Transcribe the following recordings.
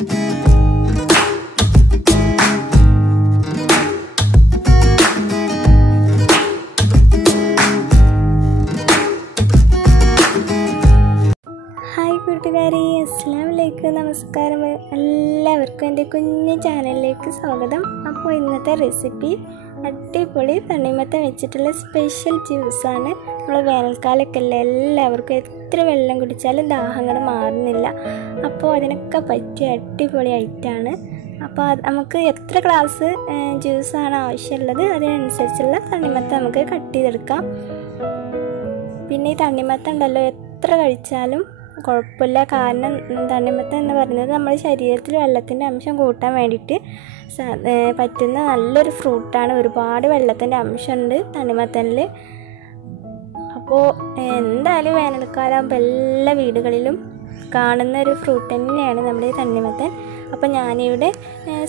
കൂട്ടുകാരെ, അസ്സലാമലൈക്കും, നമസ്കാരം. എല്ലാവർക്കും എൻ്റെ കുഞ്ഞു ചാനലിലേക്ക് സ്വാഗതം. അപ്പോൾ ഇന്നത്തെ റെസിപ്പി അടിപൊളി തണ്ണിമത്തൻ വെച്ചിട്ടുള്ള സ്പെഷ്യൽ ജ്യൂസാണ്. നമ്മൾ വേനൽക്കാലമൊക്കെ അല്ലേ, എല്ലാവർക്കും എത്ര വെള്ളം കുടിച്ചാലും ദാഹങ്ങൾ മാറുന്നില്ല. അപ്പോൾ അതിനൊക്കെ പറ്റിയ അടിപൊളി ഐറ്റമാണ്. അപ്പോൾ നമുക്ക് എത്ര ഗ്ലാസ് ജ്യൂസാണ് ആവശ്യമുള്ളത് അതിനനുസരിച്ചുള്ള തണ്ണിമത്തൻ നമുക്ക് കട്ട് ചെയ്തെടുക്കാം. പിന്നെ ഈ തണ്ണിമത്തൻ ഉണ്ടല്ലോ, എത്ര കഴിച്ചാലും കുഴപ്പമില്ല. കാരണം തണ്ണിമത്തൻ എന്ന് പറയുന്നത് നമ്മുടെ ശരീരത്തിൽ വെള്ളത്തിൻ്റെ അംശം കൂട്ടാൻ വേണ്ടിയിട്ട് പറ്റുന്ന നല്ലൊരു ഫ്രൂട്ടാണ്. ഒരുപാട് വെള്ളത്തിൻ്റെ അംശമുണ്ട് തണ്ണിമത്തനിൽ. അപ്പോൾ എന്തായാലും വേനൽക്കാലമാകുമ്പോൾ എല്ലാ വീടുകളിലും കാണുന്ന ഒരു ഫ്രൂട്ട് തന്നെയാണ് നമ്മുടെ ഈ തണ്ണിമത്തൻ. അപ്പോൾ ഞാനിവിടെ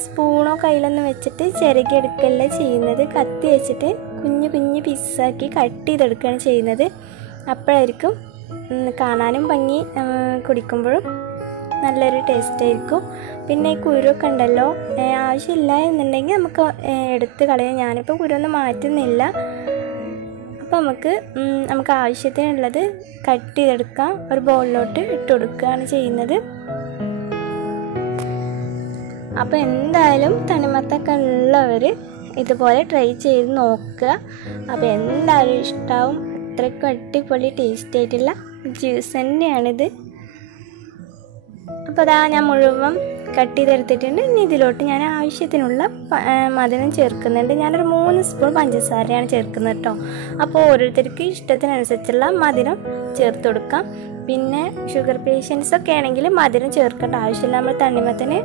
സ്പൂണോ കയ്യിലൊന്നും വെച്ചിട്ട് ചിരകി എടുക്കല്ല ചെയ്യുന്നത്, കത്തി വെച്ചിട്ട് കുഞ്ഞു കുഞ്ഞു പീസാക്കി കട്ട് ചെയ്തെടുക്കുകയാണ് ചെയ്യുന്നത്. അപ്പോഴായിരിക്കും കാണാനും ഭംഗി, കുടിക്കുമ്പോഴും നല്ലൊരു ടേസ്റ്റ് ആയിരിക്കും. പിന്നെ ഈ കുരുവൊക്കെ ഉണ്ടല്ലോ, ആവശ്യമില്ല എന്നുണ്ടെങ്കിൽ നമുക്ക് എടുത്ത് കളയാം. ഞാനിപ്പോൾ കുരുവൊന്നും മാറ്റുന്നില്ല. അപ്പോൾ നമുക്ക് ആവശ്യത്തിനുള്ളത് കട്ട് ചെയ്തെടുക്കാം. ഒരു ബൗളിലോട്ട് ഇട്ട് കൊടുക്കുകയാണ് ചെയ്യുന്നത്. അപ്പോൾ എന്തായാലും തണ്ണിമത്തനൊക്കെ ഉള്ളവർ ഇതുപോലെ ട്രൈ ചെയ്ത് നോക്കുക. അപ്പോൾ എന്തായാലും ഇഷ്ടമാവും. അത്രയ്ക്കും അടിപൊളി ടേസ്റ്റ് ആയിട്ടുള്ള ജ്യൂസ് തന്നെയാണിത്. അപ്പോൾ അതാ ഞാൻ മുഴുവൻ കട്ട് ചെയ്തെടുത്തിട്ടുണ്ട്. ഇനി ഇതിലോട്ട് ഞാൻ ആവശ്യത്തിനുള്ള മധുരം ചേർക്കുന്നുണ്ട്. ഞാനൊരു 3 സ്പൂൺ പഞ്ചസാരയാണ് ചേർക്കുന്നത് കേട്ടോ. അപ്പോൾ ഓരോരുത്തർക്ക് ഇഷ്ടത്തിനനുസരിച്ചുള്ള മധുരം ചേർത്ത് കൊടുക്കാം. പിന്നെ ഷുഗർ പേഷ്യൻസൊക്കെ ആണെങ്കിൽ മധുരം ചേർക്കേണ്ട ആവശ്യമില്ല. നമ്മൾ തണ്ണിമത്തന്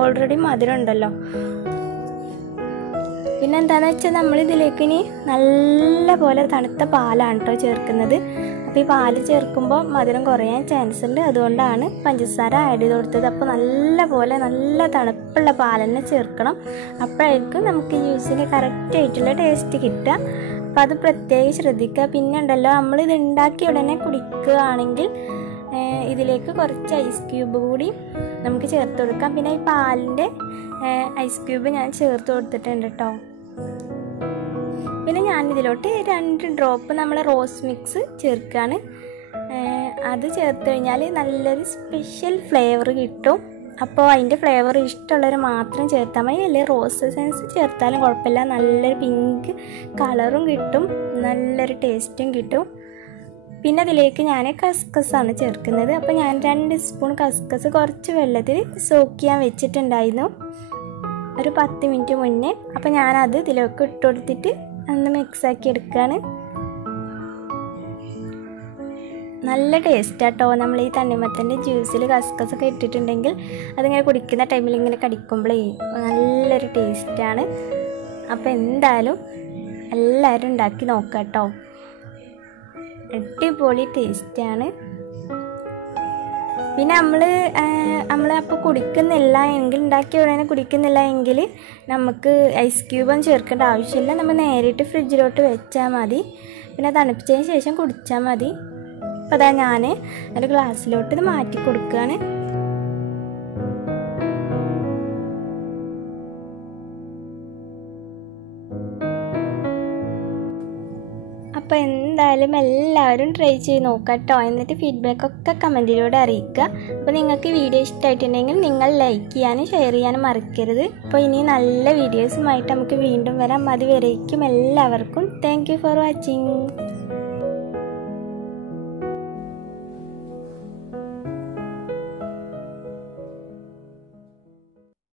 ഓൾറെഡി മധുരം ഉണ്ടല്ലോ. പിന്നെ എന്താണെന്ന് വെച്ചാൽ നമ്മളിതിലേക്ക് ഇനി നല്ല പോലെ തണുത്ത പാലാണ് കേട്ടോ ചേർക്കുന്നത്. അപ്പോൾ ഈ പാല് ചേർക്കുമ്പോൾ മധുരം കുറയാൻ ചാൻസ് ഉണ്ട്. അതുകൊണ്ടാണ് പഞ്ചസാര ആഡ് ചെയ്ത് കൊടുത്തത്. അപ്പോൾ നല്ല തണുപ്പുള്ള പാൽ തന്നെ ചേർക്കണം. അപ്പോഴായിരിക്കും നമുക്ക് ഈ ജ്യൂസിന് കറക്റ്റായിട്ടുള്ള ടേസ്റ്റ് കിട്ടുക. അപ്പോൾ അത് പ്രത്യേകം ശ്രദ്ധിക്കുക. പിന്നെ ഉണ്ടല്ലോ, നമ്മളിത് ഉണ്ടാക്കി ഉടനെ കുടിക്കുകയാണെങ്കിൽ ഇതിലേക്ക് കുറച്ച് ഐസ് ക്യൂബ് കൂടി നമുക്ക് ചേർത്ത് കൊടുക്കാം. പിന്നെ ഈ പാലിൻ്റെ ഐസ് ക്യൂബ് ഞാൻ ചേർത്ത് കൊടുത്തിട്ടുണ്ട് കേട്ടോ. പിന്നെ ഞാനിതിലോട്ട് 2 ഡ്രോപ്പ് നമ്മൾ റോസ് മിക്സ് ചേർക്കുകയാണ്. അത് ചേർത്ത് കഴിഞ്ഞാൽ നല്ലൊരു സ്പെഷ്യൽ ഫ്ലേവർ കിട്ടും. അപ്പോൾ അതിൻ്റെ ഫ്ലേവർ ഇഷ്ടമുള്ളവർ മാത്രം ചേർത്താൽ മതി. അല്ലെങ്കിൽ റോസ് എസൻസ് ചേർത്താലും കുഴപ്പമില്ല. നല്ലൊരു പിങ്ക് കളറും കിട്ടും, നല്ലൊരു ടേസ്റ്റും കിട്ടും. പിന്നെ അതിലേക്ക് ഞാൻ കസ്കസാണ് ചേർക്കുന്നത്. അപ്പോൾ ഞാൻ 2 സ്പൂൺ കസ്കസ് കുറച്ച് വെള്ളത്തിൽ സോക്ക് ചെയ്യാൻ വെച്ചിട്ടുണ്ടായിരുന്നു ഒരു 10 മിനിറ്റ് മുന്നേ. അപ്പോൾ ഞാനത് ഇതിലേക്ക് ഇട്ട് കൊടുത്തിട്ട് ഒന്ന് മിക്സാക്കി എടുക്കുകയാണ്. നല്ല ടേസ്റ്റാട്ടോ. നമ്മൾ ഈ തണ്ണിമത്തൻ്റെ ജ്യൂസിൽ കസ്കസൊക്കെ ഇട്ടിട്ടുണ്ടെങ്കിൽ അതിങ്ങനെ കുടിക്കുന്ന ടൈമിൽ ഇങ്ങനെ കടിക്കുമ്പോഴേ നല്ലൊരു ടേസ്റ്റാണ്. അപ്പോൾ എന്തായാലും എല്ലാവരും ഉണ്ടാക്കി നോക്കാം കേട്ടോ. അടിപൊളി ടേസ്റ്റാണ്. പിന്നെ അപ്പോൾ കുടിക്കുന്നില്ല എങ്കിൽ, ഉണ്ടാക്കിയ ഉടനെ കുടിക്കുന്നില്ല എങ്കിൽ നമുക്ക് ഐസ് ക്യൂബൊന്നും ചേർക്കേണ്ട ആവശ്യമില്ല. നമ്മൾ നേരിട്ട് ഫ്രിഡ്ജിലോട്ട് വെച്ചാൽ മതി. പിന്നെ തണുപ്പിച്ചതിന് ശേഷം കുടിച്ചാൽ മതി. അപ്പോൾ അതാ ഞാൻ ഒരു ഗ്ലാസ്സിലോട്ട് ഇത് മാറ്റി കൊടുക്കുകയാണ്. അപ്പോൾ എന്തായാലും എല്ലാവരും ട്രൈ ചെയ്ത് നോക്കാം കേട്ടോ. എന്നിട്ട് ഫീഡ്ബാക്കൊക്കെ കമൻറ്റിലൂടെ അറിയിക്കുക. അപ്പോൾ നിങ്ങൾക്ക് വീഡിയോ ഇഷ്ടമായിട്ടുണ്ടെങ്കിൽ നിങ്ങൾ ലൈക്ക് ചെയ്യാനും ഷെയർ ചെയ്യാനും മറക്കരുത്. അപ്പോൾ ഇനി നല്ല വീഡിയോസുമായിട്ട് നമുക്ക് വീണ്ടും വരാം. അതുവരേക്കും എല്ലാവർക്കും താങ്ക് യു ഫോർ വാച്ചിങ്.